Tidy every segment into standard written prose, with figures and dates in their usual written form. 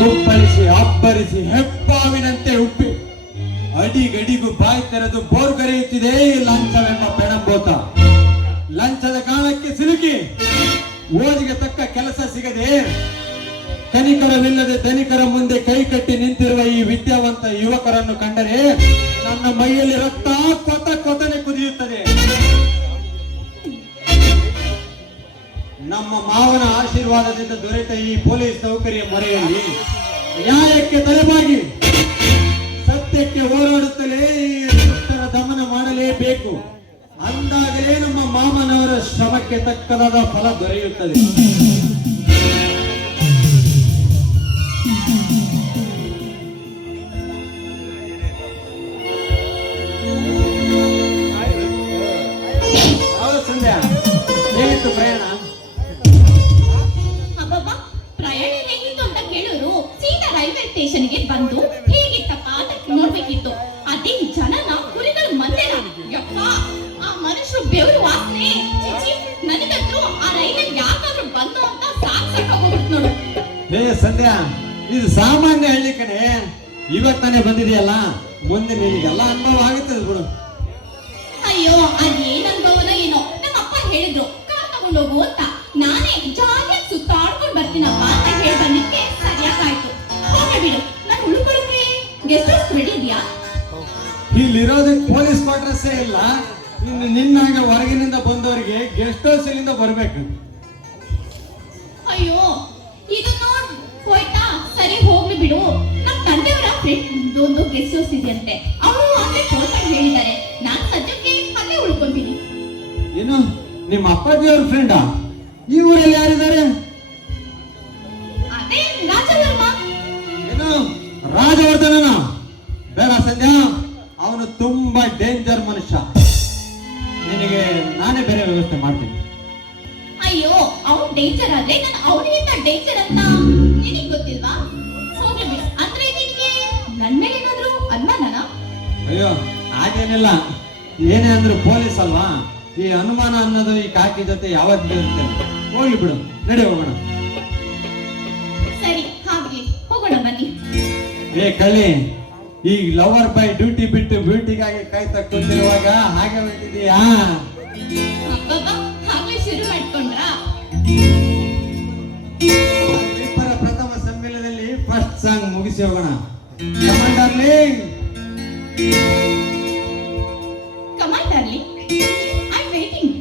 ಕುಪ್ಪಳಿಸಿ ಅಬ್ಬರಿಸಿ ಹೆಪ್ಪಾವಿನಂತೆ ಉಪ್ಪಿ ಅಡಿಗಡಿಗೂ ಬಾಯಿ ತೆರೆದು ಬೋರ್ ಕರೆಯುತ್ತಿದೆ ಈ ಲಂಚವೆಂಬ ಪೆಣಂಬೋತ. ಲಂಚದ ಕಾಲಕ್ಕೆ ಸಿಲುಕಿ ಓದಿಗೆ ತಕ್ಕ ಕೆಲಸ ಸಿಗದೆ ಕನಿಕರವಿಲ್ಲದೆ ಧನಿಕರ ಮುಂದೆ ಕೈ ಕಟ್ಟಿ ನಿಂತಿರುವ ಈ ವಿದ್ಯಾವಂತ ಯುವಕರನ್ನು ಕಂಡರೆ ನನ್ನ ಮೈಯಲ್ಲಿ ರಕ್ತ ಕೊತನೆ ಕುದಿಯುತ್ತದೆ. ನಮ್ಮ ಮಾವನ ಆಶೀರ್ವಾದದಿಂದ ದೊರೆತ ಈ ಪೊಲೀಸ್ ನೌಕರಿಯ ಮೊರೆಯಲ್ಲಿ ನ್ಯಾಯಕ್ಕೆ ತಲೆಬಾಗಿ ಸತ್ಯಕ್ಕೆ ಹೋರಾಡುತ್ತಲೇ ಈ ದುಷ್ಟರ ದಮನ ಮಾಡಲೇಬೇಕು. ಅಂದಾಗಲೇ ನಮ್ಮ ಮಾಮನವರ ಶ್ರಮಕ್ಕೆ ತಕ್ಕದಾದ ಫಲ ದೊರೆಯುತ್ತದೆ. ಸಂಧ್ಯಾ, ಹೇಗಿತ್ತು ಪ್ರಯಾಣ? ರೈಲ್ವೆ ಸ್ಟೇಷನ್ಗೆ ಬಂದು ಹೇಗಿತ್ತಪ್ಪ ಅಂತ ನೋಡ್ಬೇಕಿತ್ತು. ಅದೇ ಜನನ ಕುರಿಗಳು ಮಂದಿರ. ಯಪ್ಪ, ಆ ಮನುಷ್ಯರು ಬೆವರು ವಾಸನೆ ನನಗಂತೂ ಆ ರೈಲ್ ಯಾಕಾದ್ರೂ ಬಂದು ಅಂತ ಸಾಕಾಗೋಗ್ಬಿಡ್ತು ನೋಡು. ಹೇ ಸಂಧ್ಯಾ, ಇದು ಸಾಮಾನ್ಯ ಹಳ್ಳಿ ಕಡೆ. ಇವತ್ತಾನೆ ಬಂದಿದೆಯಲ್ಲ, ಮುಂದೆ ನಿನಗೆಲ್ಲ ಅನುಭವ ಆಗುತ್ತದೆ ಬಿಡು. ಅಯ್ಯೋ, ಅದೇನ್ ಅನುಭವನ ಏನೋ. ನಮ್ಮಪ್ಪ ಹೇಳಿದ್ರು ಕಾರ್ ತಗೊಂಡೋಗು ಅಂತ. ನಾನೇ ಜಾಲಿಯಾಗಿ ಸುತ್ತಾಡ್ಕೊಂಡು ಬರ್ತೀನಪ್ಪ ಅಂತ ಹೇಳಿ ಬಂದಿದ್ದೆ ಸರಿಯಾಗಾಯ್ತು. ಬಿಡು, ನಾನು ಉಳ್ಕೊಳ್ಳೋಕೆ ಗೆಸ್ಟ್ ಹೌಸ್ ರೆಡಿ ಇದೆಯಾ? ಇಲ್ಲಿರೋದಕ್ಕೆ ಪೊಲೀಸ್ ಕ್ವಾರ್ಟರ್ಸೇ ಇಲ್ಲ. ಇನ್ನು ನಿನ್ನಾಗ ಹೊರಗಿನಿಂದ ಬಂದವರಿಗೆ ಗೆಸ್ಟ್ ಹೌಸ್ ಇಲ್ಲಿಂದ ಬರ್ಬೇಕು. ಅಯ್ಯೋ, ಇದು ನೋಡ್ ಹೋಯ್ತಾ? ಸರಿ, ಹೋಗ್ಲಿ ಬಿಡು. ನಮ್ಮ ತಂದೆಯವರ ಫ್ರೆಂಡ್ ಒಂದು ಗೆಸ್ಟ್ ಹೌಸ್ ಇದೆಯಂತೆ. ಅವರು ಅಲ್ಲೇ ಫೋನ್ ಮಾಡಿ ಹೇಳಿದ್ದಾರೆ. ನಾನು ಸದ್ಯಕ್ಕೆ ಅಲ್ಲೇ ಉಳ್ಕೊಂತೀನಿ. ಏನು, ನಿಮ್ಮ ಅಪ್ಪಾಜಿಯವ್ರ ಫ್ರೆಂಡಾ? ಈ ಊರಲ್ಲಿ ಯಾರಿದ್ದಾರೆ? ಅದೇ ರಾಜವರ್ಮ. ಏನು, ರಾಜವರ್ಧನನ? ಬೇಡ ಸಂಧ್ಯಾ, ಅವನು ತುಂಬಾ ಡೇಂಜರ್ ಮನುಷ್ಯ. ನಿನಗೆ ನಾನೇ ಬೇರೆ ವ್ಯವಸ್ಥೆ ಮಾಡ್ತೀನಿ. ಅಯ್ಯೋ, ಅವನು ಡೇಂಜರ್ ಆದ್ರೆ ನಾನು ಅವನಿಗಿಂತ ಡೇಂಜರ್ ಅಂತ ನಿನಗೆ ಗೊತ್ತಿಲ್ವಾ? ಹೋಗ್ಲಿ ಬಿಡು. ಅಂದ್ರೆ ನಿನಗೆ ನನ್ನ ಮೇಲೆ ಏನಾದ್ರೂ ಅನುಮಾನನಾ? ಅಯ್ಯೋ, ಹಾಗೇನಿಲ್ಲ. ಏನೇ ಅಂದ್ರು ಪೊಲೀಸ್ ಅಲ್ವಾ, ಈ ಅನುಮಾನ ಅನ್ನೋದು ಈ ಕಾಕಿ ಜೊತೆ ಯಾವತ್ತೂ ಇರುತ್ತೆ. ಹೋಗ್ಲಿ ಬಿಡು, ನಡಿ ಹೋಗೋಣ. ಸರಿ, ಹಾಗೆ ಹೋಗೋಣ ಬನ್ನಿ. ಏ ಕಳ್ಳಿ, ಈ ಲವರ್ ಬಾಯ್ ಡ್ಯೂಟಿ ಬಿಟ್ಟು ಬ್ಯೂಟಿಗಾಗಿ ಕಾಯ್ತಾ ಕೂತಿರುವಾಗ ಹಾಗೆ ಹೊರಟಿದೀಯಾ? ಹಾಗೆ ಶುರು ಮಾಡ್ಕೊಂಡ್ರಾ? ಇಬ್ಬರ ಪ್ರಥಮ ಸಮ್ಮೇಳನದಲ್ಲಿ ಫಸ್ಟ್ ಸಾಂಗ್ ಮುಗಿಸಿ ಹೋಗೋಣ. Command darling. Command darling, I am waiting.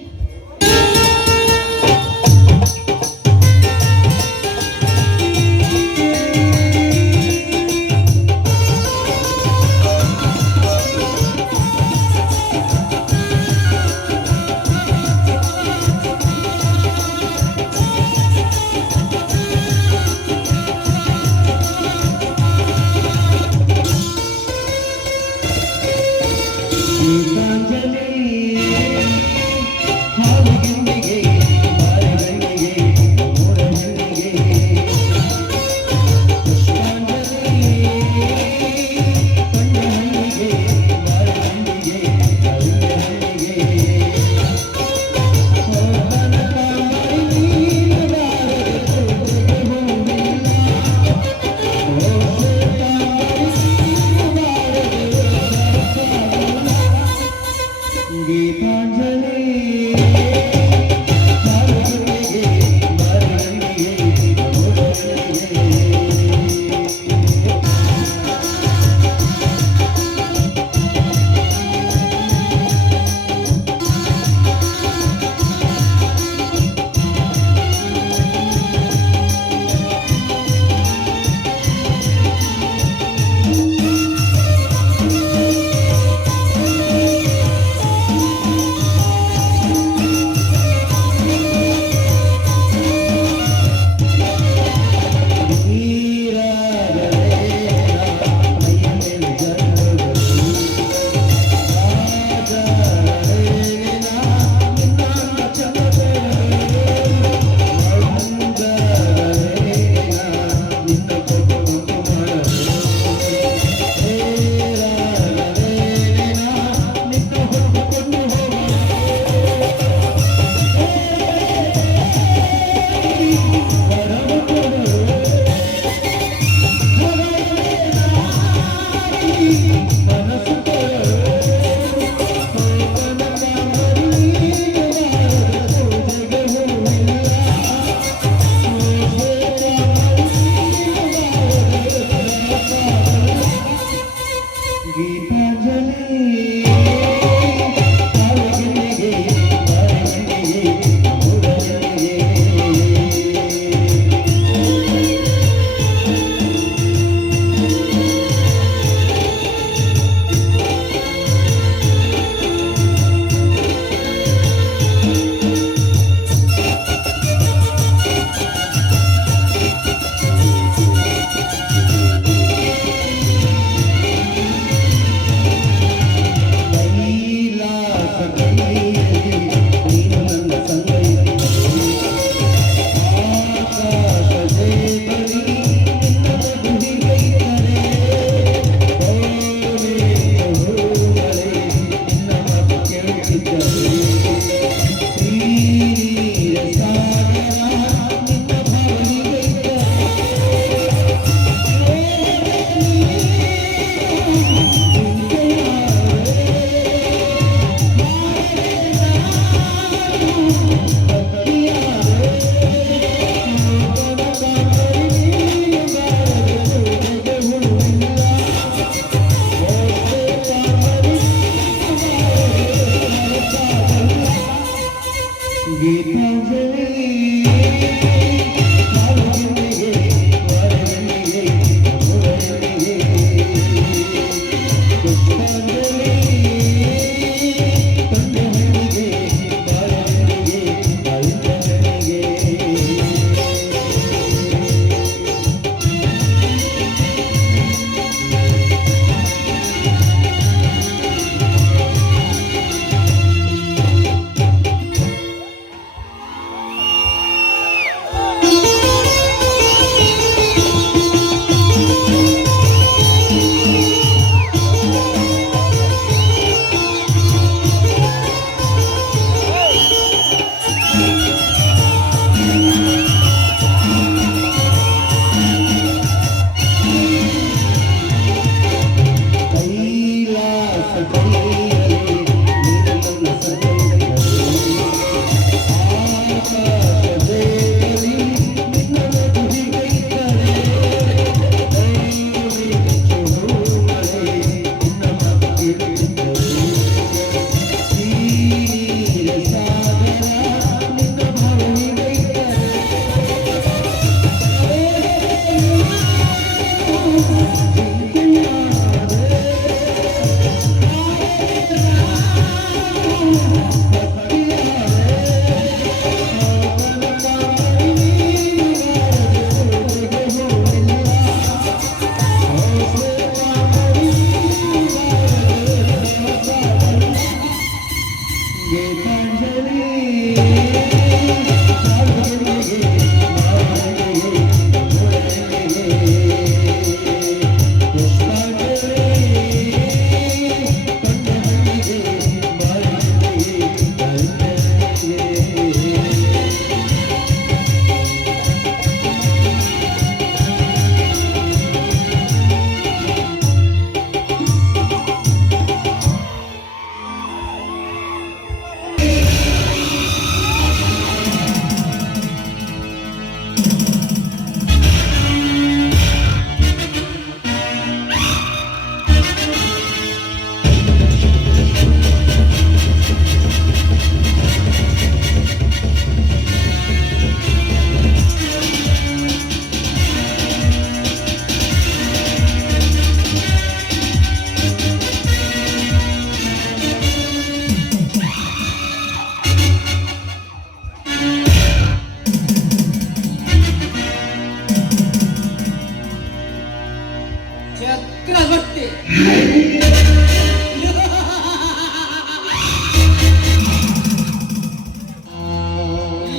ಚಕ್ರವರ್ತಿ.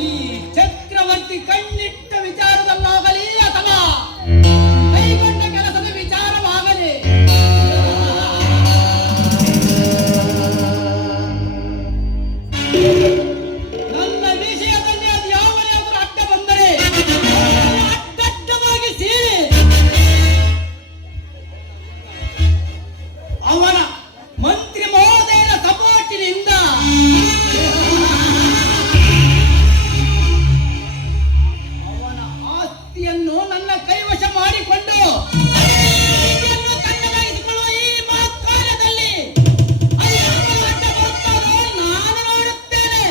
ಈ ಚಕ್ರವರ್ತಿ ಕಣ್ಣಿಟ್ಟ ವಿಚಾರದಲ್ಲಾಗಲಿ ಅಥವಾ ಕೈಗೊಂಡ ಕೆಲಸದ ವಿಚಾರವಾಗಲಿ ನನ್ನ ವಿಷಯದಲ್ಲಿ ಅದು ಯಾವನಾದರೂ ಅಡ್ಡ ಬಂದರೆ ಅಡ್ಡಡ್ಡವಾಗಿ ಸೀಳಿ ಅವನ ಮಂತ್ರಿ ಮಹೋದಯನ ಸಪೋರ್ಟಿನಿಂದ ಅವನ ಆಸ್ತಿಯನ್ನು ನನ್ನ ಕೈವಶ ಮಾಡಿಕೊಂಡು ಇದನ್ನು ತನ್ನದಾಗಿಸಿಕೊಳ್ಳುವ ಈ ಮಹತ್ ಕಾರ್ಯದಲ್ಲಿ ಅದು ಯಾವ ಅಡ್ಡ ಬರುತ್ತಾನೋ ನಾನು ನೋಡುತ್ತೇನೆ.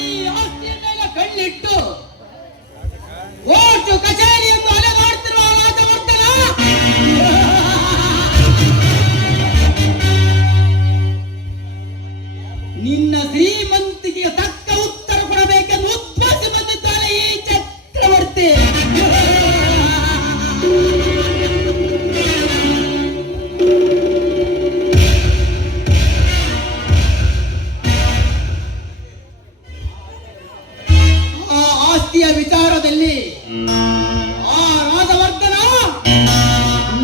ಈ ಆಸ್ತಿಯ ಮೇಲೆ ಕಣ್ಣಿಟ್ಟು ಕೋರ್ಟು ಕಚೇರಿಯನ್ನು ಅಲೆದಾಡುತ್ತಿರುವ ರಾಜವರ್ಧನ ನಿನ್ನ ಶ್ರೀಮಂತಿಗೆ ತಕ್ಕ ಉತ್ತರ ಕೊಡಬೇಕೆಂದು ಉದ್ಭವಿಸಿ ಬಂದಿದ್ದಾನೆ ಈ ಚಕ್ರವರ್ತಿ. ಆ ಆಸ್ತಿಯ ವಿಚಾರದಲ್ಲಿ ಆ ರಾಜವರ್ಧನ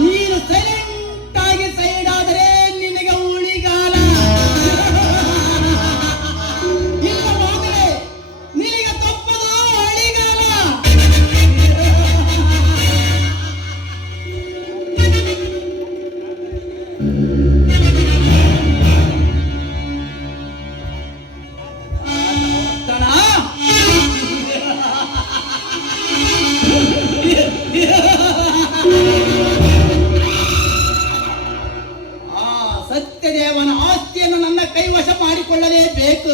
ನೀನು ಸೈಲೆಂಟ್ ಆಗಿ ಸೈಡ್ ಆದರೆ ನಿನಗೆ ಉಳಿಗಾಲ. ಇಲ್ಲ ಹೋದರೆ ನಿನಗೆ ತಪ್ಪದು ಅಳಿಗಾಲ. ಆ ಸತ್ಯದೇವನ ಆಸ್ತಿಯನ್ನು ನನ್ನ ಕೈವಶ ಮಾಡಿಕೊಳ್ಳಲೇಬೇಕು.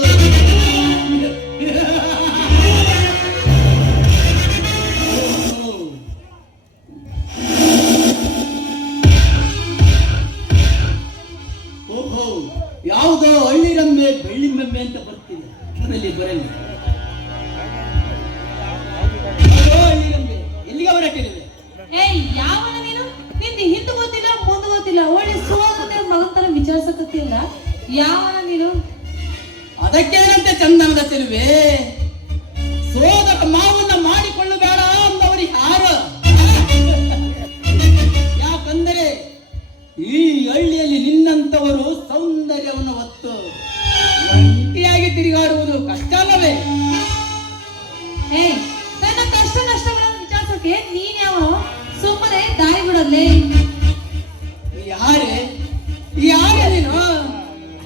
ಓಹೋ, ಯಾವುದೋ ಹಳ್ಳಿರಂಬೆ ಬೆಳ್ಳಿಂಬೆ ಅಂತ ಬರ್ತಿದೆ. ಬರಲಿ ಬರಲಿ. ಅದೋ ಹಳ್ಳಿರಂಬೆ ಎಲ್ಲಿಗೆ ಹೊರಟಿದೆ? ಏಯ್ ಯಾವನ ನೀನು? ನಿಂದು ಹಿಂದೆ ಗೊತ್ತಿಲ್ಲ ಮುಂದೆ ಗೊತ್ತಿಲ್ಲ, ಒಳ್ಳೆ ಸುವಾಗತೆ ಮಗನ್ ತರ ವಿಚಾರಿಸಕತ್ತಿಲ್ಲ. ಯಾವನ ನೀನು? ಅದಕ್ಕೇನಂತೆ ಚಂದನದ ಚೆಲುವೆ, ಸೋದರ ಮಾವನ್ನ ಮಾಡಿಕೊಳ್ಳಬೇಡ ಅಂದವರು ಯಾರು? ಯಾಕಂದರೆ ಈ ಹಳ್ಳಿಯಲ್ಲಿ ನಿನ್ನಂತವರು ಸೌಂದರ್ಯವನ್ನು ಹೊತ್ತು ಒಂಟಿಯಾಗಿ ತಿರುಗಾಡುವುದು ಕಷ್ಟ ಅಲ್ಲವೇ? ಏಯ್ ನನ್ನ ಕಷ್ಟ ನಷ್ಟಗಳನ್ನು ವಿಚಾರಿಸೋಕೆ ನೀನ್ ಯಾವನು? ಸುಮ್ಮನೆ ದಾರಿ ಬಿಡೋದ್ಲೇ. ಯಾರೇ ಯಾರೇ ನೀನು?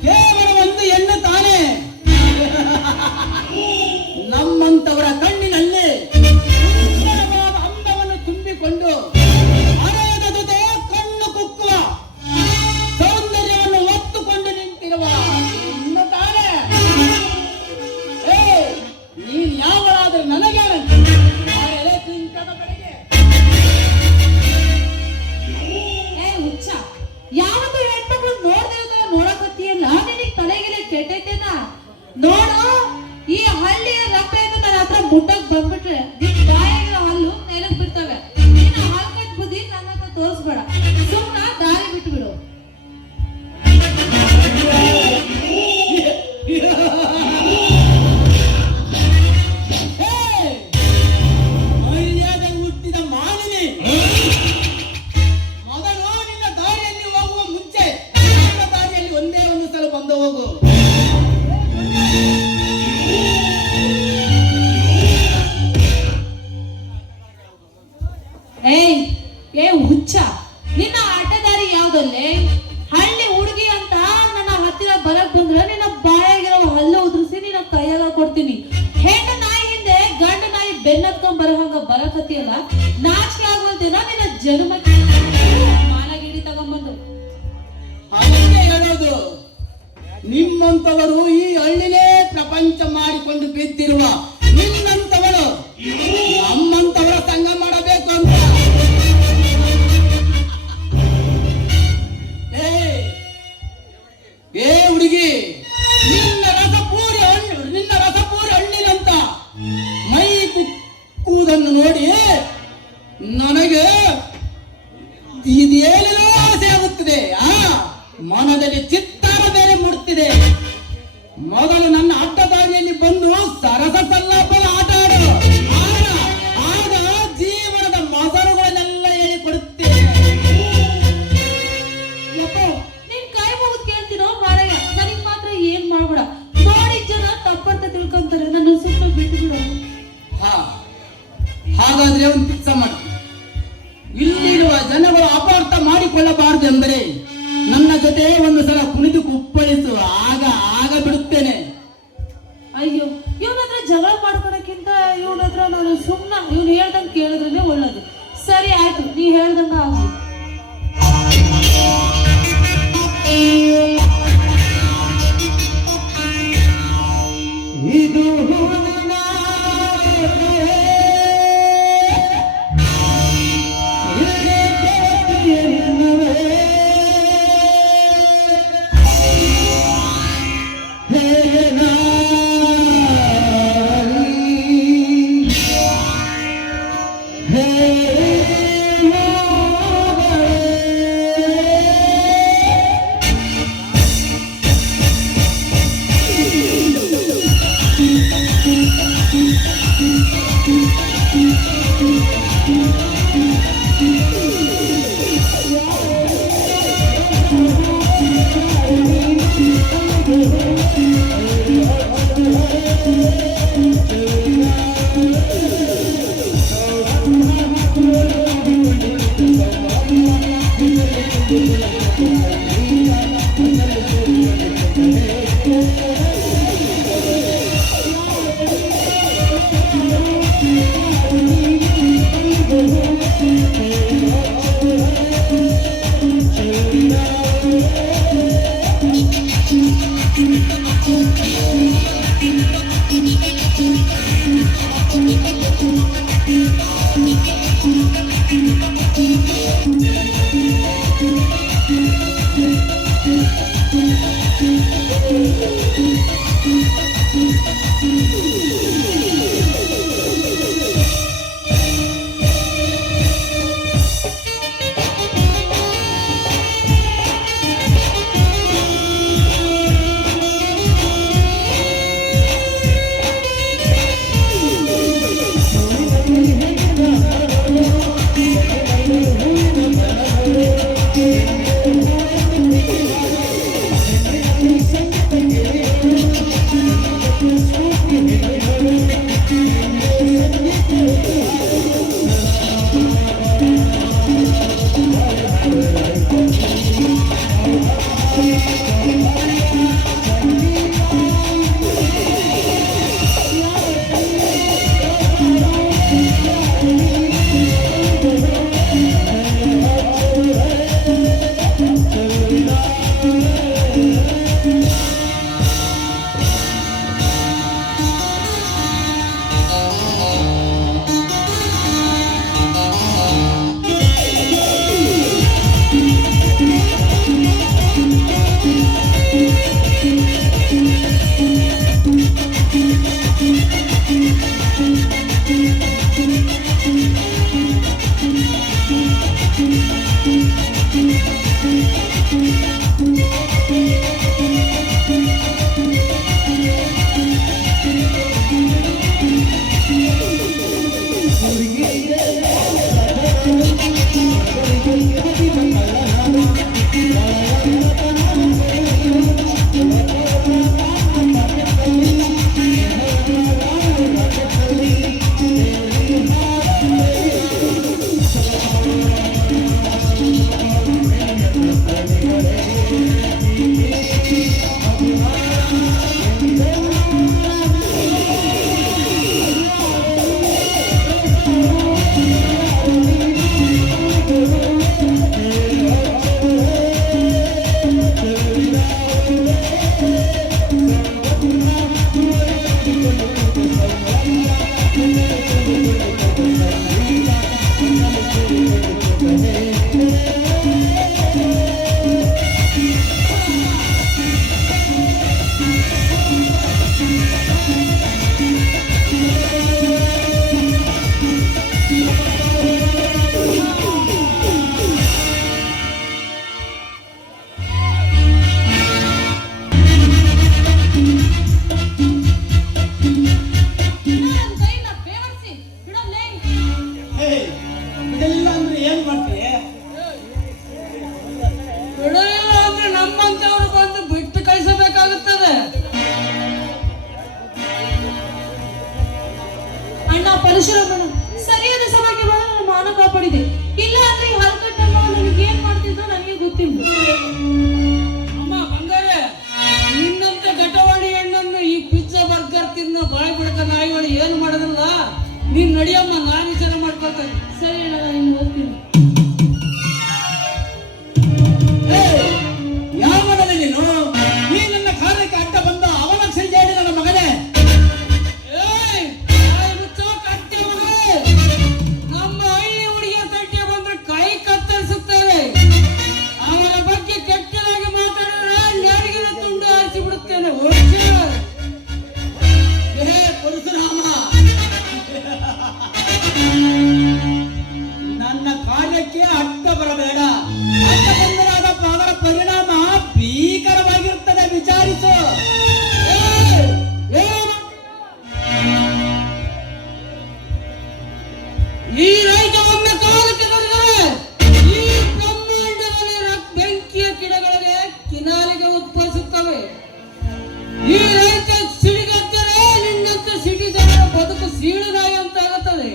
ಕೇವಲ ಒಂದು ಹೆಣ್ಣು ತಾನೇ. ನಮ್ಮಂತವರ ಕಣ್ಣಿನಲ್ಲಿ ಸುಂದರವಾದ ಅಂದವನ್ನು ತುಂಬಿಕೊಂಡು ಹರೆಯದ ಜೊತೆ ಕಣ್ಣು ಕುಕ್ಕುವ ಸೌಂದರ್ಯವನ್ನು ಹೊತ್ತುಕೊಂಡು ನಿಂತಿರುವ ಹೆಣ್ಣು ತಾನೇ. ನೀನ್ ಯಾವಳಾದ್ರೆ ನನಗೆ ಚಿಂತದ ಕಡೆಗೆ ಹುಚ್ಚ, ಯಾವತ್ತು ಹೆಣ್ಮಕ್ಳು ನೋಡ್ದಿರೋದನ್ನ ನೋಡಕತ್ತೀಯಲ್ಲ, ನಿನಗೆ ತಲೆಗಿಲೆ ಕೆಟ್ಟೈತೇನ? ನೋಡು, ಈ ಹಳ್ಳಿಯ ರಂಪೆಯನ್ನು ನನ್ನ ಹತ್ರ ಮುಟ್ಟಕ್ ಬಂದ್ಬಿಟ್ರೆ ನಿನ್ ಬಾಯಾಗಿರೋ ಹಲ್ಲು ನೆಲಕ್ ಬಿಡ್ತವೆ. ನಿನ್ನ ಹಲ್ಕಟ್ ಬುದ್ಧಿ ನನ್ನ ಹತ್ರ ತೋರಿಸ್ಬೇಡ, ಸುಮ್ನ ದಾರಿ ಬಿಟ್ಬಿಡು. ಮರ್ಯಾದೆ ಹುಟ್ಟಿದ ಮಾಲಿನಿ, ಮೊದಲು ನಿನ್ನ ದಾರಿಯಲ್ಲಿ ಹೋಗುವ ಮುಂಚೆ ನನ್ನ ದಾರಿಯಲ್ಲಿ ಒಂದೇ ಒಂದು ಸಲ ಬಂದು ಹೋಗು. ಏಯ್ ಏ ಹುಚ್ಚ, ನಿನ್ನ ಅಡ್ಡದಾರಿ ಯಾವ್ದಲ್ಲೇ? ಹಳ್ಳಿ ಹುಡುಗಿ ಅಂತ ನನ್ನ ಹತ್ತಿರ ಬರಕ್ ಬಂದ್ರೆ ನಿನ್ನ ಬಾಯಾಗಿರೋ ಹಲ್ಲು ಉದುರಿಸಿ ನಿನ್ನ ಕೈಯಾಗ ಕೊಡ್ತೀನಿ. ಹೆಣ್ಣು ನಾಯಿ ಹಿಂದೆ ಗಂಡು ನಾಯಿ ಬೆನ್ನತ್ಕೊಂಡ್ ಬರಹಂಗ ಬರಕತ್ತಿಯಲ್ಲ, ನಾಚಿಕೆ ಆಗೋಲ್ತೇನ ನಿನ್ನ ಜನ್ಮಕ್ಕೆ? ಮಾನಗಿಡಿ ತಗೊಂಬಂದು ಅದಕ್ಕೆ ಹೇಳೋದು, ನಿಮ್ಮಂತವರು ಈ ಹಳ್ಳಿನೇ ಪ್ರಪಂಚ ಮಾಡಿಕೊಂಡು ಬಿದ್ದಿರುವ ನಿನ್ನಂತವರು ನಮ್ಮಂತವರ ಸಂಘ ಮಾಡಬೇಕು ಅಂತ. ಏ ಹುಡುಗಿ, ನಿನ್ನ ರಸಪೂರಿ ಹಣ್ಣಿನಂತ ಮೈ ಅಂದ್ರೆ ಒಂದು ಕೆಲಸ ಮಾಡಿ, ಇಲ್ಲಿರುವ ಜನಗಳು ಅಪಾರ್ಥ ಮಾಡಿಕೊಳ್ಳಬಾರದು ಎಂದರೆ ನನ್ನ ಜೊತೆ ಒಂದು ಸಲ ಕುಣಿದು ಕುಪ್ಪಳಿಸು, ಆಗ ಆಗ ಬಿಡುತ್ತೇನೆ. ಅಯ್ಯೋ, ಇವನ ಹತ್ರ ಜಗಳ ಮಾಡ್ಕೊಳಕ್ಕಿಂತ ಇವನ ಹತ್ರ ನಾನು ಸುಮ್ಮನೆ ಇವ್ನು ಹೇಳ್ದಂಗೆ ಕೇಳಿದ್ರೇನೆ ಒಳ್ಳೇದು. ಸರಿ ಆಯ್ತು, ನೀ ಹೇಳ್ದಂಗ ಆಗು. ಇದು ಪರಶುರಾಮನ ಸರಿಯಾದ ಸಮಯಕ್ಕೆ ಮಾನ ಕಾಪಾಡಿದೆ. ಇಲ್ಲ ಅಂದ್ರೆ ಈ ಹಲ್ಕಟ್ಟಮ್ಮ ನನಗೆ ಏನ್ ಮಾಡ್ತಿದ್ದೋ ನನಗೆ ಗೊತ್ತಿಲ್ಲ. ಅಮ್ಮ ಬಂಗಾರ, ನಿನ್ನಂತ ಗಟವಾಣಿ ಹೆಣ್ಣನ್ನು ಈ ಪಿಜ್ಜಾ ಬರ್ಗರ್ ತಿನ್ನೋ ಬಾಯಿ ಬಿಡಕ ನಾಯಿಗಳು ಏನು ಮಾಡೋದಿಲ್ಲ. ನೀನ್ ನಡಿಯಮ್ಮ, ನಾನು ವಿಚಾರ ಮಾಡ್ಕೊಳ್ತೇನೆ. ಸರಿ ಅಣ್ಣ, ನಾನು ಇನ್ನು ಹೋಗ್ತೀನಿ. ಯಾವನಲ್ಲ ನೀನು? ನೀ ನನ್ನ ಕಾರ್ಯಕ್ಕೆ ಅಡ್ಡ ಬಂದ ಅವಲಕ್ಷಣ ಹೇಳಿ ನನ್ನ ಮಗನೇ. ನಮ್ಮ ಹಳ್ಳಿ ಹುಡುಗಿಯ ಕಟ್ಟೆ ಬಂದ್ರೆ ಕೈ ಕತ್ತರಿಸುತ್ತೇವೆ. ಅವರ ಬಗ್ಗೆ ಕೆಟ್ಟದಾಗಿ ಮಾತಾಡಿದ್ರೆ ನೆರಗಿನ ತುಂಡು ಹಾರಿಸಿ ಬಿಡುತ್ತೇನೆ. ಪರಶುರಾಮ, ನನ್ನ ಕಾರ್ಯಕ್ಕೆ ಅಡ್ಡ ಬರಬೇಡ. ಅಡ್ಡ ಬಂದರಾದಪ್ಪ ಅದರ ಪರಿಣಾಮ ಭೀಕರವಾಗಿರುತ್ತದೆ, ವಿಚಾರಿಸು. ಈ ರೈತ ಒಮ್ಮೆ ಕಾಲಕ್ಕೆ ಬರೆದರೆ ಈ ಬ್ರಹ್ಮಾಂಡದಲ್ಲಿ ಬೆಂಕಿಯ ಗಿಡಗಳಿಗೆ ಕಿನಾಲಿಗೆ ಉತ್ಪಾದಿಸುತ್ತವೆ. ಈ ರೈತ ಸಿಡಿಗದ್ದರೆ ನಿನ್ನಂತ ಸಿಡಿ ಜನರ ಬದುಕು ಸೀಳುನಾಯಿ ಅಂತಾಗುತ್ತದೆ.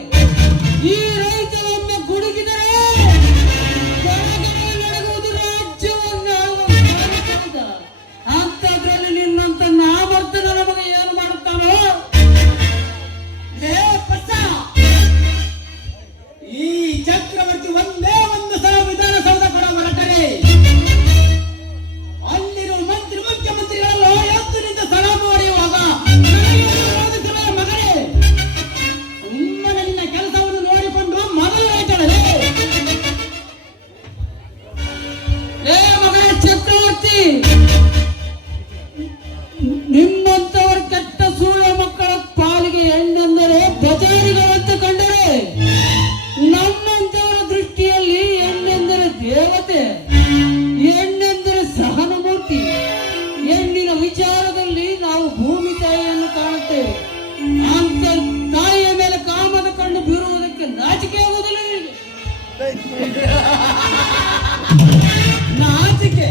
ಈ ರೈತ ಒಮ್ಮೆ ಗುಡುಗಿದರೆ ನಡೆಗುವುದು ರಾಜ್ಯವನ್ನು ಅಂತದ್ರಲ್ಲಿ ನಿನ್ನಂತ ನಾಮರ್ದನ ನಮಗೆ ಏನು ಮಾಡುತ್ತಾನೋ? ಈ ಚಕ್ರವರ್ತಿ ಒಂದೇ ಒಂದು ಸಲ ವಿಧಾನಸೌಧ ಕಡ ಹೊರಟರೆ ಅಲ್ಲಿರುವ ಮಂತ್ರಿ ಮುಖ್ಯಮಂತ್ರಿಗಳೆಲ್ಲ ಎದ್ದು ನಿಂತ ಸಲಾಮ ಹೊಡೆಯುವಾಗ ಮಗನೇ, ಸುಮ್ಮನೆ ನಿನ್ನ ಕೆಲಸವನ್ನು ನೋಡಿಕೊಂಡು ಮೊದಲು ಹೇಳ್ತಾಳೆ. ಮಗನೇ ಚಕ್ರವರ್ತಿ, ನಿಮ್ಮಂತವರ ಕೆಟ್ಟ ಸೂಳೆ ಮಕ್ಕಳ ಪಾಲಿಗೆ ಹೆಣ್ಣೆಂದರೆ ಬಜಾರಿಗಳಂತ ಕಂಡರೆ ನಮ್ಮಂತವರ ದೃಷ್ಟಿಯಲ್ಲಿ ಹೆಣ್ಣೆಂದರೆ ದೇವತೆ, ಹೆಣ್ಣೆಂದರೆ ಸಹನಮೂರ್ತಿ. ಹೆಣ್ಣಿನ ವಿಚಾರದಲ್ಲಿ ನಾವು ಭೂಮಿ ತಾಯಿಯನ್ನು ಕಾಣುತ್ತೇವೆ. ಅಂತ ತಾಯಿಯ ಮೇಲೆ ಕಾಮದ ಕಣ್ಣು ಬೀರುವುದಕ್ಕೆ ನಾಚಿಕೆ ಆಗುವುದಿಲ್ಲ ನಿನಗೆ? ನಾಚಿಕೆ?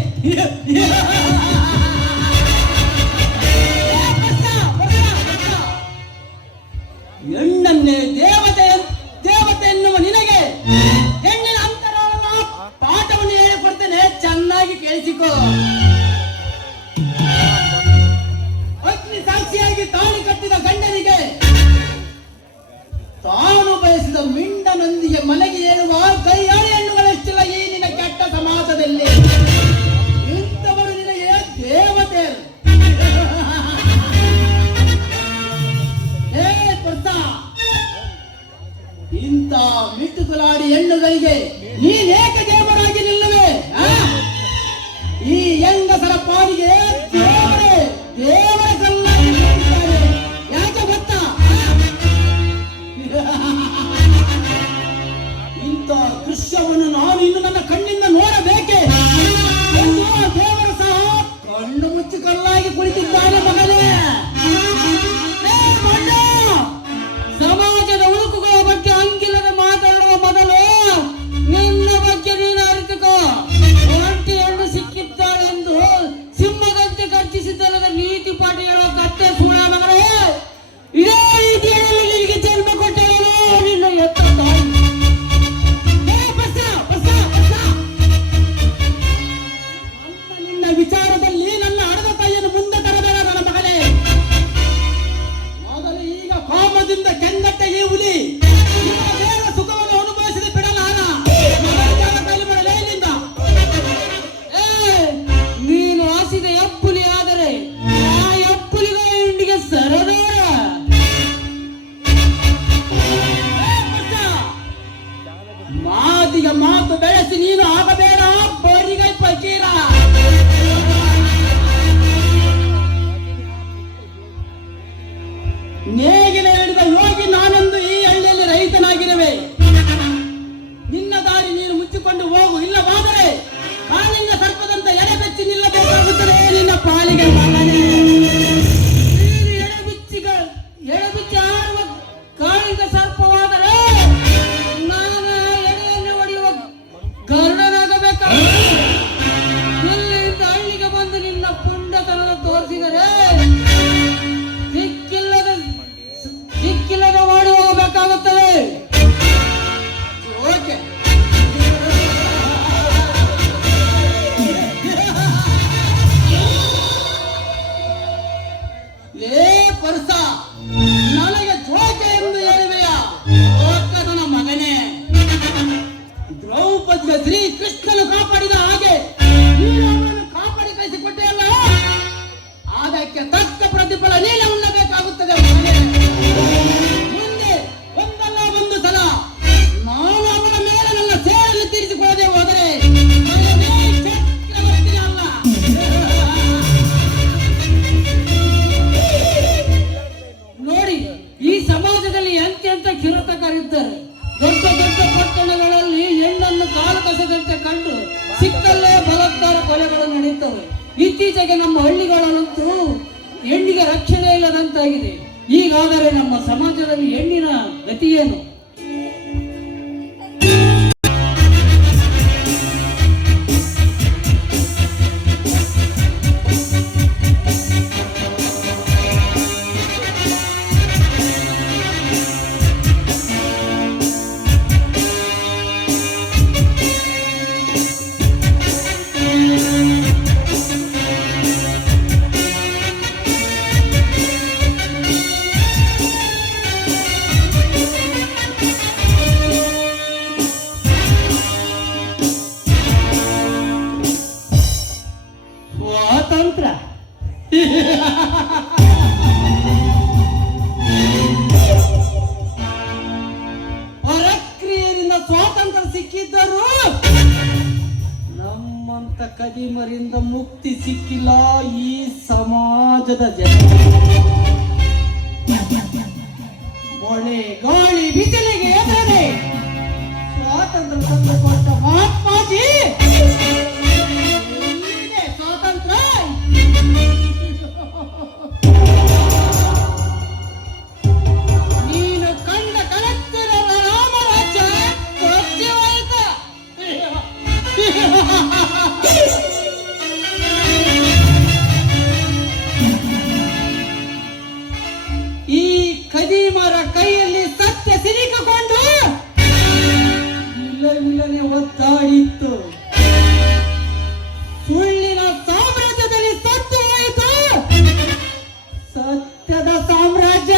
ಹೆಣ್ಣನ್ನೇ ದೇವತೆ ಎನ್ನುವ ನಿನಗೆ ಹೆಣ್ಣಿನ ಅಂತರಾಳದ ಪಾಠವನ್ನು ಹೇಳಿಕೊಡ್ತೇನೆ, ಚೆನ್ನಾಗಿ ಕೇಳಿಸಿಕೋ. ಅಗ್ನಿ ಸಾಕ್ಷಿಯಾಗಿ ತಾಳಿ ಕಟ್ಟಿದ ಗಂಡನಿಗೆ ತಾನು ಬಯಸಿದ ಮಿಂಡನೊಂದಿಗೆ ಮನೆಗೆ ಏಳುವ ಕೈಯಾಳಿ ಹೆಣ್ಣುಗಳಷ್ಟಿಲ್ಲ ಈ ನಿನ್ನ ಕೆಟ್ಟ ಸಮಾಜದಲ್ಲಿ. ಇಂಥವರು ನಿನಗೆ ದೇವತೆ. ಇಂಥ ಮಿಟ್ಟುಕುಲಾಡಿ ಹೆಣ್ಣುಗಳಿಗೆ ನೀನೇಕ ದೇವರಾಗಿ ನಿಲ್ಲುವೆ? ಈ ಹೆಂಗಸರ ಪಾಲಿಗೆ ದೇವರ ಕಲ್ಲಾಗಿ ನಿಂತಿದ್ದಾರೆ. ಯಾಕೆ ಗೊತ್ತಾ? ಇಂಥ ದೃಶ್ಯವನ್ನು ನಾನು ಇನ್ನು ನನ್ನ ಕಣ್ಣಿಂದ ನೋಡಬೇಕೆ ಎಂದು ದೇವರು ಸಹ ಕಣ್ಣು ಮುಚ್ಚಿ ಕಲ್ಲಾಗಿ ಕುಳಿತಿದ್ದಾನೆ. ಮಗನೇ, ಸಮಾಜದ ಉಳುಕುಗಳ ಬಗ್ಗೆ ಅಂಗಿಲ್ಲದ ಮಾತಾಡುವ ಮೊದಲು ನಿನ್ನ ಬಗ್ಗೆ ನೀನು ಅರಿತುಕೋ. ಒಂಟಿ ಹೆಣ್ಣು ಸಿಕ್ಕಿದ್ದಾಳೆಂದು ಸಿಂಹದಂತೆ ಗರ್ಜಿಸಿದ್ದಲ್ಲದ ನೀತಿ ಪಾಠ ಹೇಳುವ ಕತ್ತೆ ಸೂಳ ಮಗನೇ, ಇದೇ ರೀತಿಯಲ್ಲಿ ನಿನಗೆ ಜನ್ಮ ಕೊಟ್ಟವನು ನಿನ್ನ ಎತ್ತ ತಾಯಿ. ನಿನ್ನ ವಿಚಾರದಲ್ಲಿ ನನ್ನ ಹಣದ ತಾಯಿಯನ್ನು ಮುಂದೆ ತರಬೇಡ ನನ್ನ ಮಗನೇ. ಮೊದಲು ಈಗ ಕಾಮದಿಂದ ಕೆಂಗಟ್ಟ ಈ ಹುಲಿ ಬೇಗ ಸುಖವನ್ನು ಅನುಭವಿಸದೆ ಬಿಡಲಾರ. ನೀನು ಆಸಿದ ಎಪ್ಪುಲಿ ಆದರೆ ಆ ಎಪ್ಪುಲಿಗಳ ಹಿಂಡಿಗೆ ಸರದೋರ. ಮಾತಿಗೆ ಮಾತು ಬೆಳೆಸಿ ನೀನು ಆಗಬೇಡ ಬರಿಗೈ ಫಕೀರ. ನೇಗಿಲ ಹಿಡಿದ ಯೋಗಿ ನಾನೊಂದು ಈ ಹಳ್ಳಿಯಲ್ಲಿ ರೈತನಾಗಿರುವೆ. ನಿನ್ನ ದಾರಿ ನೀನು ಮುಚ್ಚಿಕೊಂಡು ಹೋಗು, ಇಲ್ಲವಾದರೆ ಕಾಲಿಂದ ಸರ್ಪದಂತ ಎಡೆಬೆಚ್ಚಿ ನಿಲ್ಲಬೇಕಾಗುತ್ತದೆ ನಿನ್ನ ಪಾಲಿಗೆ ಮಗನೇ. ಎಡೆಬಿಚ್ಚಿ ಆಡುವ ಕಾಳಿಂದ ಸರ್ಪವಾದರೆ ನಾನು ಎಡೆಯನ್ನು ಹೊಡೆಯುವ ಗರುಡನಾಗಬೇಕಾಗುತ್ತದೆ. ಇಲ್ಲಿಂದ ಹಳ್ಳಿಗೆ ಬಂದು ನಿನ್ನ ಪುಂಡತನದ ತೋರಿಸಿದರೆ ದಿಕ್ಕಿಲ್ಲದ ಅನೇಕರಿದ್ದಾರೆ. ದೊಡ್ಡ ದೊಡ್ಡ ಪಟ್ಟಣಗಳಲ್ಲಿ ಹೆಣ್ಣನ್ನು ಕಾಲು ಕಸದಂತೆ ಕಂಡು ಸಿಕ್ಕಲ್ಲೇ ಬಲಾತ್ಕಾರ ಕೊಲೆಗಳು ನಡೆಯುತ್ತವೆ. ಇತ್ತೀಚೆಗೆ ನಮ್ಮ ಹಳ್ಳಿಗಳಲ್ಲಂತೂ ಹೆಣ್ಣಿಗೆ ರಕ್ಷಣೆ ಇಲ್ಲದಂತಾಗಿದೆ. ಹೀಗಾದರೆ ನಮ್ಮ ಸಮಾಜದಲ್ಲಿ ಹೆಣ್ಣಿನ ಗತಿ ಏನು? ಸ್ವಾತಂತ್ರ್ಯ ಪರಕ್ರಿಯೆಯಿಂದ ಸ್ವಾತಂತ್ರ್ಯ ಸಿಕ್ಕಿದ್ದರೂ ನಮ್ಮಂತ ಕದಿಮರಿಂದ ಮುಕ್ತಿ ಸಿಕ್ಕಿಲ್ಲ ಈ ಸಮಾಜದ ಜನ. ಮಳೆ ಗಾಳಿ ಬಿಸಿಲಿಗೆ ಎದುರದೆ ಸ್ವಾತಂತ್ರ್ಯ ತಂದುಕೊಟ್ಟ ಮಹಾತ್ಮಾಜಿ ಸ್ವಾತಂತ್ರ್ಯ. ನೀನು ಕಂಡ ಕನಸಿನ ರಾಮರಾಜ್ಯ ರಾಜ್ಯವಾಯಿತ. ಈ ಖದೀಮರ ಕೈಯಲ್ಲಿ ಸತ್ಯ ಸಿಲುಕಿಕೊಂಡು ವಿಲನೆ ಒದ್ದಾಡಿತ್ತು. ಸುಳ್ಳಿನ ಸಾಮ್ರಾಜ್ಯದಲ್ಲಿ ಸತ್ತು ಹೋಯಿತು ಸತ್ಯದ ಸಾಮ್ರಾಜ್ಯ.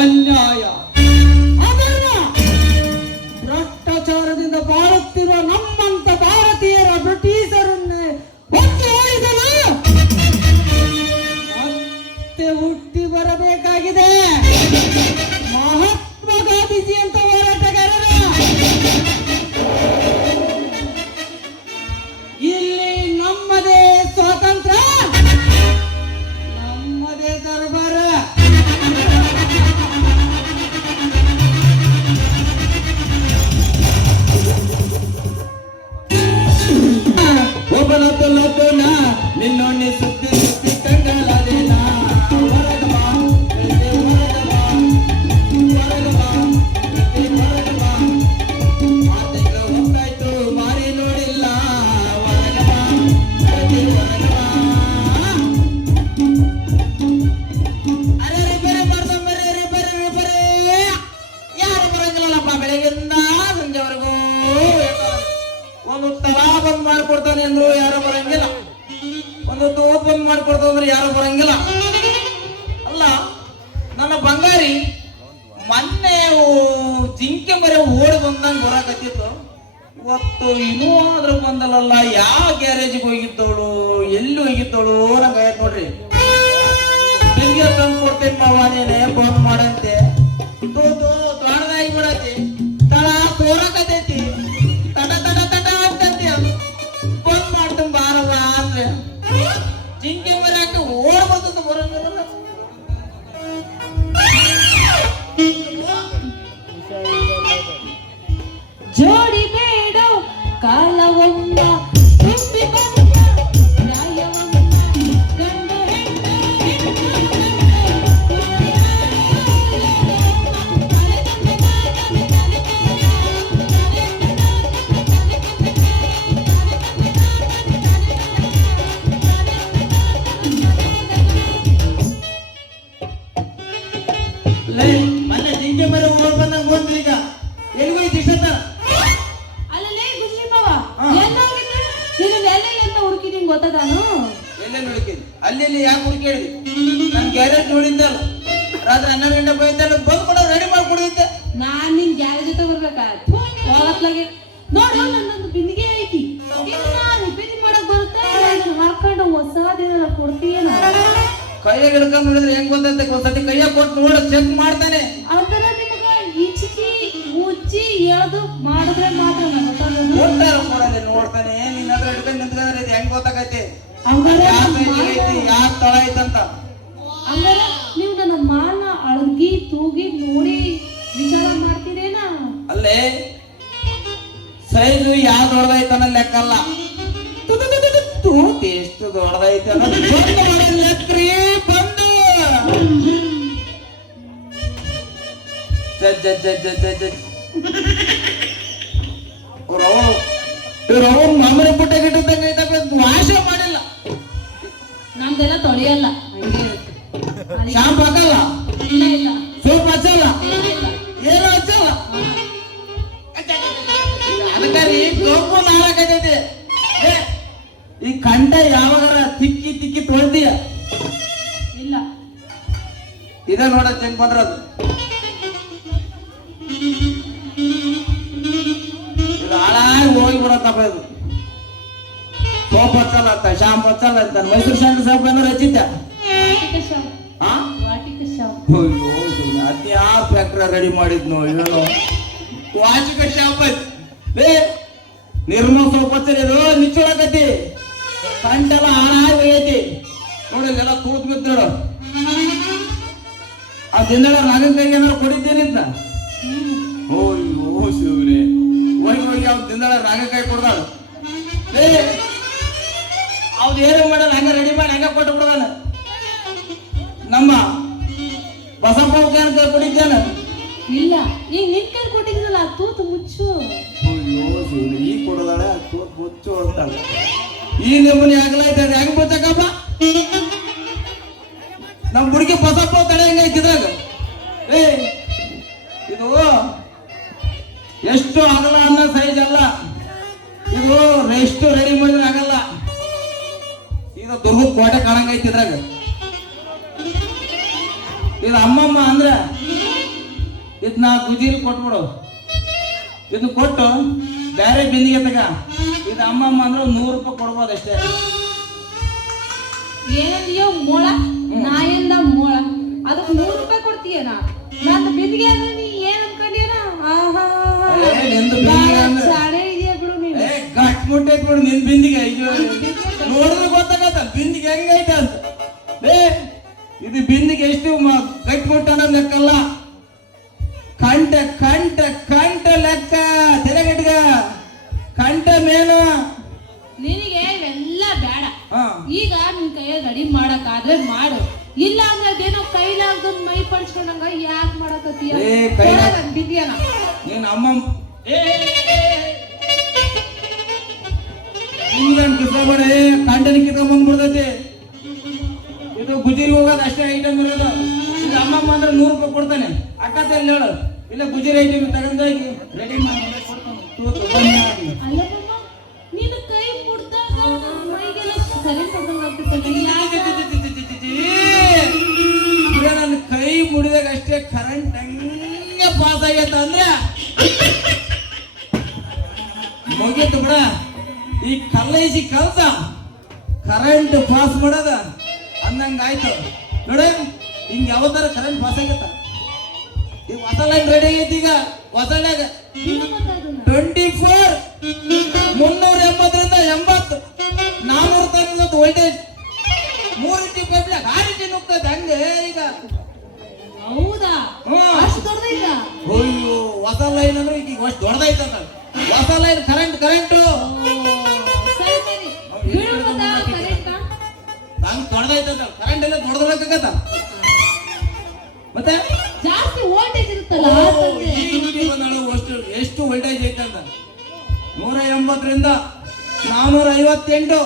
ಅನ್ಯಾಯ ಅಧರ್ಮ ಭ್ರಷ್ಟಾಚಾರದಿಂದ ಬಾಳುತ್ತಿರುವ ನಮ್ಮಂತ ಭಾರತೀಯರ ಬ್ರಿಟಿಷರನ್ನೇ ಒತ್ತಿ ಓಡಿಸಲು ಮತ್ತೆ ಹುಟ್ಟಿ ಬರಬೇಕಾಗಿದೆ ಮಹಾತ್ಮ ಗಾಂಧೀಜಿ ಅಂತ ಹೋರಾಟಗಾರರು. ಇಲ್ಲಿ ನಮ್ಮದೇ ಸ್ವಾತಂತ್ರ್ಯ, ನಮ್ಮದೇ ದರ್ಬಾರ. ಒಬ್ಬನೊಬ್ಬನೊಬ್ಬನ ನಿನ್ನೊಣ್ಣೆ ಸುತ್ತಿ ಸುತ್ತಿ ಕಂಡಲಾದೇನ. ಹೊರಗ ಬಾ ಎದೆ ಹೊರಗ ಬಾ, ಹೊರಗ ಬಾ ಎದೆ ಹೊರಗ ಬಾ. ಮಾತೆಗಳು ಹೊತ್ತಾಯ್ತು ಮಾರಿ ನೋಡಿಲ್ಲ. ಹೊರಗ ಬಾ ಎದೆ ಹೊರಗ ಬಾ. ಅರೆ ಬೇರೆ ಬರ್ರಿ ಬರ್ರಿ ಯಾರು ಬರಂಗಿಲ್ಲಪ್ಪ. ಬೆಳಗ್ಗಿಂದ ಸಂಜೆವರೆಗೂ ಒಂದು ತಲಾ ಬಂದ್ ಮಾಡ್ಕೊಡ್ತಾನೆ ಅಂದ್ರು ಯಾರು ಬರಂಗಿಲ್ಲ. ಒಂದು ತೋಪ್ ಬಂದ್ ಮಾಡ್ಕೊಡ್ತಾವ ಅಂದ್ರೆ ಯಾರು ಬರಂಗಿಲ್ಲ. ಅಲ್ಲ ನನ್ನ ಬಂಗಾರಿ ಮೊನ್ನೆ ಜಿಂಕೆ ಮರೆ ಓಡಿ ಬಂದಂಗೆ ಬರಾಕತ್ತಿತ್ತು. ಇವತ್ತು ಇನ್ನೂ ಆದ್ರೂ ಬಂದಲ್ಲ. ಯಾವ ಗ್ಯಾರೇಜಿಗೆ ಹೋಗಿದ್ದವಳು ಎಲ್ಲಿ ಹೋಗಿದ್ದವಳು ನಂಗೆ ಆಯ್ತು ನೋಡ್ರಿ. ಬಿಲ್ಗೆ ತಂದು ಕೊಡ್ತೇನೆ ಮಾವಾನೇನೆ ಬಂದ್ ಮಾಡಂತೆ ದೊಡ್ಡದಾಗಿ ಬಿಡತಿ. ತಳ ತೋರಕತೈತಿ ತಡ ತಡ ತಡ ಅಂತಂತೆ ಬಂದ್ ಮಾಡ್ತಂಗ ಬಾರವ ಅಂದ್ರೆ ಜಿಂಕೆ ಮರಿ ಹಾಕಿ ಓಡ್ ಬರ್ತದ ಬರಂಗಿಲ್ಲ. ಜೋಡಿ ಬೇಡ ಕಾಲವನ್ನ ತುಂಬಿ ಬಂದ ನ್ಯಾಯವನ್ನ ಗಂಡು ಮೊನ್ನೆ ಜಿಂಕೆ ಮರಿ ಓಡ್ ಬಂದಂಗ ಬಂದ್ರಿ. ಈಗ ಎಲ್ಲಿಗೋಯ್ತು ಇಷ್ಟ? ಅಲ್ಲೇ ಗುಜ್ರಿ ಮಾವ ಎಲ್ಲೋಗಿದ್ದೆ ನೀನು ಎಲ್ಲೆಲ್ಲ ಹುಡುಕಿದೀನಿ ಗೊತ್ತಾ ನಾನು? ಎಲ್ಲೆಲ್ಲಿ ಹುಡುಕಿದ್ವಿ ಅಲ್ಲಿ ಯಾಕೆ ಹುಡುಕಿದ್ವಿ? ನಾನು ಗ್ಯಾರೇಜ್ ನೋಡಿದ್ದಲ್ಲ ರಾತ್ರಿ 12 ಗಂಟೆ ಹೋಗಿದ್ದಲ್ಲ ಬಂದ್ ಕೊಡ ರೆಡಿ ಮಾಡ್ಕೊಡಿದ್ದೆ. ನಾನ್ ನಿನ್ ಗ್ಯಾರೇಜ್ ಜೊತೆ ಬರ್ಬೇಕಾ? ಹೋಗತ್ಲಾಗೆ ನೋಡು ನನ್ನೊಂದು ಬಿಂದಿಗೆ ಐತಿ. ನಾನು ರಿಪೇರಿ ಮಾಡಕ್ ಬರುತ್ತೆ ಹಾಕೊಂಡು ಹೊಸದೇನ ಕೊಡ್ತೀಯನ. ಕೈಯಾಗ ಹಿಡ್ಕೊಂಡ್ ನೋಡಿದ್ರೆ ಹೆಂಗ್ ಗೊತ್ತೈತೆ? ಒಂದ್ಸತಿ ಕೈಯಾಗ ಕೊಟ್ಟು ನೋಡ ಚೆಕ್ ಮಾಡ್ತಾನೆ. ಅದರ ನಿಮಗ ಈಚಿಕಿ ಮುಚ್ಚಿ ಎಳ್ದು ಮಾಡಿದ್ರೆ ಮಾತ್ರ ನಂಗೆ ಗೊತ್ತಾಗೋದು. ಕೊಡೋದೇ ನೋಡ್ತಾನೆ. ನಿನ್ನ ಹತ್ರ ಹಿಡ್ಕೊಂಡು ನಿಂತ್ಕೊಂಡ್ರೆ ಇದು ಹೆಂಗ್ ಗೊತ್ತಾಗೈತಿ? ಹಂಗಾರೆ ಯಾವ ತಳ ಐತಂತ. ಹಂಗಾರೆ ಹೋಗಿ ನೋಡಿ ವಿಚಾರ ಮಾಡ್ತಿದೇನಾ? ಅಲ್ಲೇ ಸೈಜು ಯಾವ ದೊಡ್ಡದೈತನ ಲೆಕ್ಕಲ್ಲ, ತೂತ್ ಎಷ್ಟು ದೊಡ್ಡದೈತೆ ಅನ್ನೋದು ಬಂದು ಮಾಡೋ ಲೆಕ್ಕ್ರಿ ಬಂದು. ರವ ಮಾಮೂಲಿ ಪುಟ್ಟ ಗಿಟ್ಟಿದ್ದಂಗೆ ಐತಪ್ಪ, ವಾಶ ಮಾಡಿಲ್ಲ. ನಮ್ದೆಲ್ಲ ತೊಳೆಯಲ್ಲ, ಹಂಗೆ ಇರುತ್ತೆ. ಶಾಂಪು ಹಾಕಲ್ಲ, ಇಲ್ಲ ಇಲ್ಲ ಸೋಪ್ ಹಚ್ಚಲ್ಲ, ಇಲ್ಲ. ಏನು ಹಚ್ಚಲ್ಲ. ಅದಕ್ಕೆ ಸೋಪು ನಾಲ್ಕೈತೈತಿ. ಈ ಕಂಠ ಯಾವಾಗಾರ ತಿಕ್ಕಿ ತಿಕ್ಕಿ ತೊಳ್ದೀಯ? ಇಲ್ಲ. ಇದ ನೋಡ ಚೆಂಗ್ ಬಂದ್ರದು. ಇದು ಹಾಳಾಗಿ ಹೋಗಿ ಬಿಡತ್ತಪ್ಪ. ಇದು ಸೋಪ್ ಹಚ್ಚಲ್ಲ ಅಂತ, ಶಾಂಪು ಹಚ್ಚಲ್ಲ ಅಂತ. ಮೈಸೂರು ಶಾಂಪು ಸೋಪ್ ಅಂದ್ರೆ ಹಚ್ಚಿದ್ದ. ವಾಟಿಕ ಶಾಂಪು. ಹಾ, ವಾಟಿಕ ಶಾಂಪು. ಅಯ್ಯೋ ಅದ್ ಯಾವ ಫ್ಯಾಕ್ಟ್ರಿ ರೆಡಿ ಮಾಡಿದ್ನೋ ಏನೋ. ವಾಚಿಕ ಶಾಂಪು ಲೇ, ನಿರ್ಮ ಸೋಪ್ ಹಚ್ಚರಿ, ಇದು ನಿಚ್ಚೊಳಕತಿ. ಕಂಟೆಲ್ಲ ಹಾಳಾಗಿ ಹೋಗೈತಿ ನೋಡಿ, ಎಲ್ಲ ತೂತ್ ಬಿದ್ದು ನೋಡು. ಆ ದಿನಗಳ ನಾಗನ ಕೈಗೆ ಏನಾರು ಕೊಡಿದ್ದೇನಿದ್ನ? ಓಯ್ಯೋ ಶಿವ್ರೆ, ಹೋಗಿ ಹೋಗಿ ಅವ್ನ ದಿನಗಳ ರಾಗಕಾಯಿ ಕೊಡ್ದಾಳ. ಏ ಅವ್ದು ಏನು ಮಾಡಲ್ಲ, ಹಂಗ ರೆಡಿ ಮಾಡಿ ಹಂಗ ಕೊಟ್ಟು ಬಿಡೋಣ. ನಮ್ಮ ಬಸಪ್ಪ ಕೈ ಕೊಡಿದ್ದೇನೆ. ಇಲ್ಲ, ಈಗ ನಿನ್ ಕೈ ಕೊಟ್ಟಿದ್ರಲ್ಲ ತೂತು ಮುಚ್ಚು. ಅಯ್ಯೋ ಶಿವ್ರೆ, ಈ ಕೊಡೋದಾಳ ತೂತ್ ಮುಚ್ಚು ಅಂತಾಳ. ಈ ನಮೂನಿ ಆಗ್ಲೈತೆ, ಅದು ಹೆಂಗ್ ಬರ್ತಕ್ಕಪ್ಪ? ನಮ್ ಹುಡುಗಿ ಬಸಪ್ಪ ತಡೆ ಹೆಂಗೈತಿದ್ರಾಗ. ಏ ಇದು ಎಷ್ಟು ಆಗಲ್ಲ ಅನ್ನೋ ಸೈಜ್ ಅಲ್ಲ, ಇದು ಎಷ್ಟು ರೆಡಿ ಮಾಡಿದ್ರೆ ಆಗಲ್ಲ. ಇದು ದುರ್ಗದ ಕೋಟೆ ಕಾಣಂಗೈತಿ ಇದ್ರಾಗ. ಇದು ಅಮ್ಮಮ್ಮ ಅಂದ್ರ ಇದನ್ನ ಗುಜೀರಿ ಕೊಟ್ಬಿಡು. ಇದನ್ನ ಕೊಟ್ಟು ಬೇರೆ ಬಿಂದಿಗೆ ತಗ. ಇದು ಅಮ್ಮಮ್ಮ ಅಂದ್ರೆ 100 ರೂಪಾಯಿ ಕೊಡ್ಬೋದು ಅಷ್ಟೇ. ಏನಂದಿಯೋ ಮೋಳ, ನಾಯಂದ ಮೋಳ, ಅದಕ್ಕೆ 100 ರೂಪಾಯಿ ಕೊಡ್ತೀಯನ? ನನ್ನ ಬಿಂದಿಗೆ ಅಂದ್ರೆ ನೀ ಏನ್ ಅನ್ಕೊಂಡಿಯನ? ಆಹಾ, ನಿಂದು ಬಿಂದಿಗೆ ಅಂದ್ರೆ ಶಾಣೆ ಇದೆಯಾ ಬಿಡು ನೀನು. ಗಟ್ ಮುಟ್ಟೈತ್ ಬಿಡು ನಿನ್ ಬಿಂದಿಗೆ. ನೋಡಿದ್ರೆ ಗೊತ್ತಾಗತ್ತ ಬಿಂದಿಗೆ ಹೆಂಗೈತೆ ಅಂತ. ಇದು ಬಿಂದಿಗೆ ಎಷ್ಟು ಗಟ್ಟಿ ಮುಟ್ಟ ಅನ್ನೋದು ಲೆಕ್ಕಲ್ಲ, ಕಂಠ ಕಂಠ ಕಂಠ ಲೆಕ್ಕ. ತೆರೆಗಟ್ಗ ಕಂಠ ಮೇನು. ನಿನಗೆ ಇವೆಲ್ಲ ಬೇಡ. ಹಾ, ಈಗ ನಿನ್ ಕೈಯಾಗ ರೆಡಿ ಮಾಡಕ್ಕಾದ್ರೆ ಮಾಡು, ಇಲ್ಲ ಅಂದ್ರೆ ಅದೇನೋ ಕೈಲಾಗ್ದೊಂದ್ ಮೈ ಪಡಿಸ್ಕೊಂಡಂಗ ಯಾಕೆ ಮಾಡಕತ್ತೀಯ? ಬಿದ್ಯಾನ ನೀನ್ ಅಮ್ಮಮ್ಮ ಹಿಂಗೇನ್ ಕಿತ್ಕೊಬೇಡ. ಕಂಠನ ಕಿತ್ಕೊಂಡ್ಬಂದ್ಬಿಡ್ತೈತಿ. ಇದು ಗುಜರಿ ಹೋಗೋದು ಅಷ್ಟೇ ಐಟಮ್ ಇರೋದು. ಇದು ಅಮ್ಮಮ್ಮ ಅಂದ್ರೆ 100 ರೂಪಾಯಿ ಕೊಡ್ತಾನೆ. ಅಕ್ಕದಲ್ಲಿ ಹೇಳು, ಇಲ್ಲ ಗುಜರಿ ಐಟಮ್ ತಗೊಂಡೋಗಿ ರೆಡಿ ಮಾಡಿ ಅಲ್ಲಮ್ಮ, ನೀನು ಕೈ ಮುಡ್ದಾಗ ಮೈಗೆಲ್ಲ ಕರೆಂಟ್ ಹೊಡೆದಂಗ ಆಗ್ತೈತಲ್ಲ, ಯಾಕೆ? ನನ್ನ ಕೈ ಮುಡಿದಾಗ ಅಷ್ಟೇ ಕರೆಂಟ್ ಹಂಗೆ ಪಾಸ್ ಆಗೈತ ಅಂದ್ರೆ ಮುಗೀತು ಬಿಡ. ಈ ಕಲ್ಲೈಸಿ ಕಲ್ತ ಕರೆಂಟ್ ಪಾಸ್ ಮಾಡೋದ ಅಂದಂಗ ಆಯ್ತು ನೋಡ. ಹಿಂಗ ಯಾವತ್ತಾರ ಕರೆಂಟ್ ಪಾಸ್ ಆಗೈತ? ಈಗ ಹೊಸ ಲೈನ್ ರೆಡಿ ಆಗೈತಿ. ಈಗ ಹೊಸ ಲೈನ್ 24 380 80 400 ತನಕ ವೋಲ್ಟೇಜ್ 3 ಇಂಚು ಕಬ್ಬಿಣಾಗ 6 ಇಂಚು ನುಗ್ತೈತೆ ಹಂಗೆ ಈಗ. ಹೌದಾ? ಅಷ್ಟು ದೊಡ್ಡದೈತ? ಅಯ್ಯೋ, ಹೊಸ ಲೈನ್ ಅಂದ್ರೆ ಈಗ ಅಷ್ಟು ದೊಡ್ಡದೈತ. ಹೊಸ ಲೈನ್ ಕರೆಂಟ್ ಸರಿ ಸರಿ, ಬೀಳ್ಬೋದಾ ಕರೆಂಟ್? ಹಂಗ್ ದೊಡ್ಡದೈತ. ಕರೆಂಟ್ ಎಲ್ಲ ದೊಡ್ಡದಾಗತ್ತ. ಮತ್ತೆ ಜಾಸ್ತಿ ವೋಲ್ಟೇಜ್ ಇರುತ್ತಲ್ಲ, ಎಷ್ಟು ವೋಲ್ಟೇಜ್ ಐತಂತ? 180 ರಿಂದ 458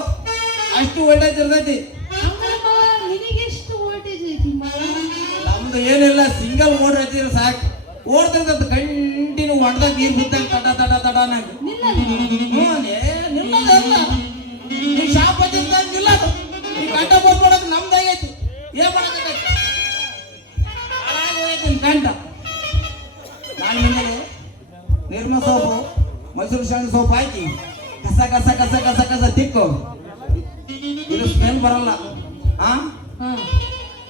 ಅಷ್ಟು ವೋಲ್ಟೇಜ್ ಇರ್ತೈತಿ. ನಿನಗೆ ಎಷ್ಟು ವೋಲ್ಟೇಜ್ ಐತಿ? ನಮ್ದು ಏನಿಲ್ಲ, ಸಿಂಗಲ್ ಮೋಟರ್ ಐತಿ ಸಾಕು. ಓಡ್ತಿರ್ತದ ಕಂಟಿನ್ಯೂ ಹೊಡೆದಾಗ ನೀರು ಬಿದ್ದಂಗ ತಡ ತಡ ತಡ ನಂಗೆ. ಈ ಶಾಪ್ ನಿಲ್ಲ. ಈ ಕಂಠ ಬಂದ್ಬಿಡೋದು ನಮ್ದಾಗೈತಿ. ಏನ್ ಮಾಡಕೈತಿ ಕಂಠ. ನಾನು ನಿಮಗೆ ನಿರ್ಮ ಸೋಪು, ಮೈಸೂರು ಶಾಂತಿ ಸೋಪ್ ಹಾಕಿ ಕಸ ಕಸ ಕಸ ಕಸ ಕಸ ತಿಕ್ಕು. ಇದು ಸ್ಮೆಲ್ ಬರಲ್ಲ.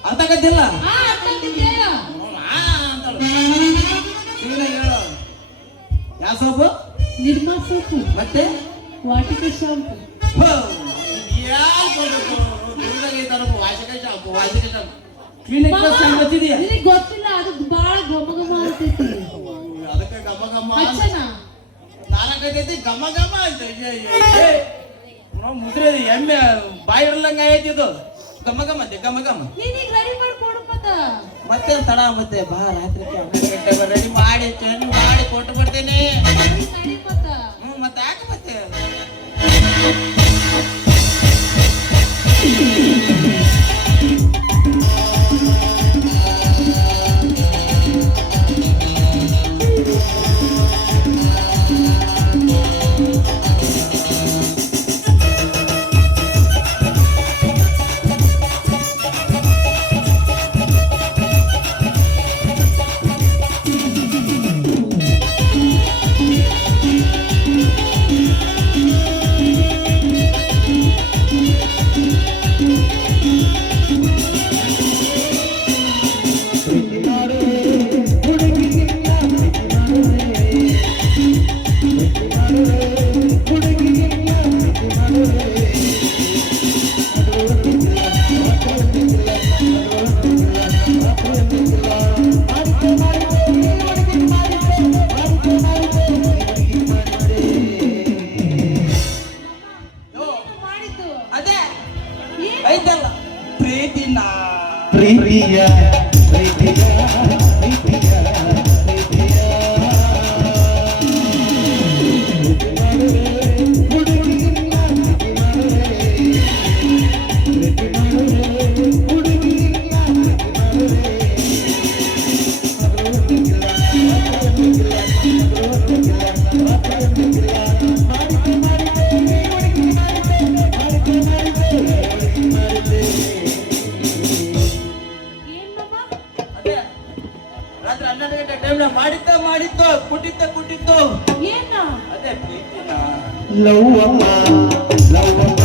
ಅರ್ಥ ಆಗತ್ತಿಲ್ಲ? ಹೇಳು ಯಾವ ಸೋಪು? ನಿರ್ಮಾ ಸೋಪು. ಮತ್ತೆ ವಾಟಿಕ ಶಾಂಪು. ಕ್ಲಿನಿಕ್ ಗೊತ್ತಿದೆಯಾ? ನಿನಗೆ ಗೊತ್ತಿಲ್ಲ, ಅದು ಬಹಳ ಆಗ್ತೈತಿ. ಅದಕ್ಕೆ ಗಮ ಗಮ ಹಚ್ಚನ ನಾಲ್ಕೈತೈತಿ ಗಮ ಗಮ ಅಂತ ನಾವು ಮುದ್ರೆ ಎಮ್ಮೆ ಬಾಯಿ ಇರ್ಲಂಗ ಐತಿದು ಗಮ ಗಮ ಅಂತೆ ಗಮ ಗಮ. ನೀನೀಗ ರೆಡಿ ಮಾಡ್ಕೊಡು ಮತ್ತೆ ತಡ ಮತ್ತೆ ಬಾ ರಾತ್ರಿ 12 ಗಂಟೆಗೆ ರೆಡಿ ಮಾಡಿ ಚೆಂದ ಮಾಡಿ ಕೊಟ್ಟು ಬಿಡ್ತೇನೆ. ಮತ್ತೆ ಯಾಕೆ ಮತ್ತೆ ಐತಲ್ಲ ಪ್ರೀತಿನ ಪ್ರೀತಿಯ ಪ್ರೀತಿಯ ಪ್ರೀತಿಯ ಮಾಡಿದ್ದು ಕುಟ್ಟಿದ್ದು ಏನ ಅದೇ ಪ್ರೀತಿನ ಲವ್ವಮ್ಮ ಲವ್ವಮ್ಮ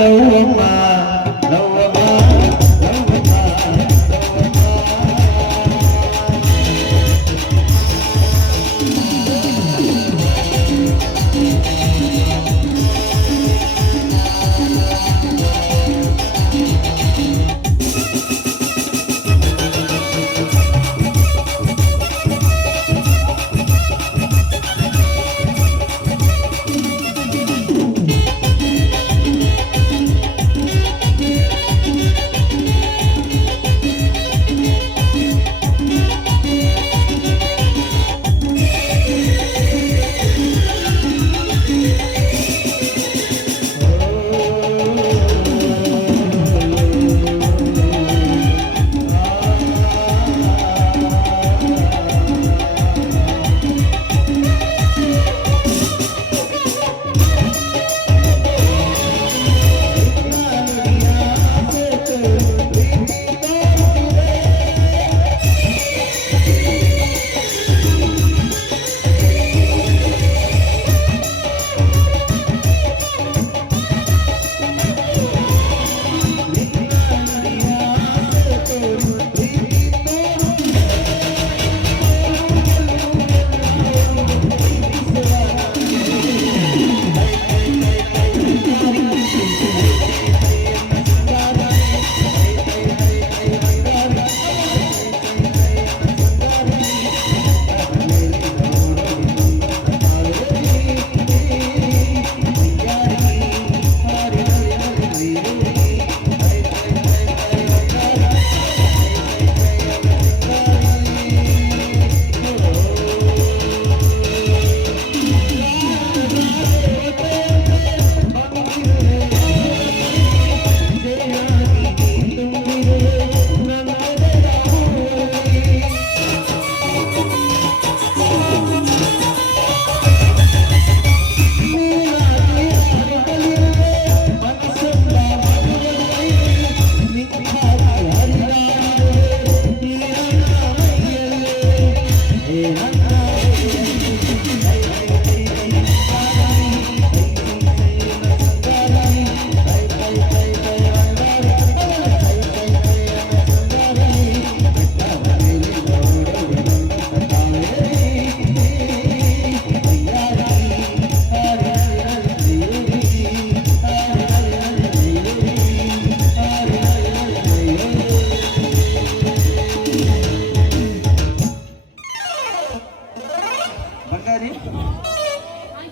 ಲವ್ವಮ್ಮ ಲವ್ವಮ್ಮ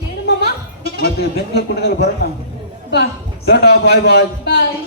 ಏನು ಮಾಮ ಮತ್ತೆ ಬೆಂಗಳೂರು ಕುಣಿದಲ್ಲಿ ಬರೋಣ. ಬಾ ಟಾಟಾ ಬಾಯ್ ಬಾಯ್ ಬಾಯ್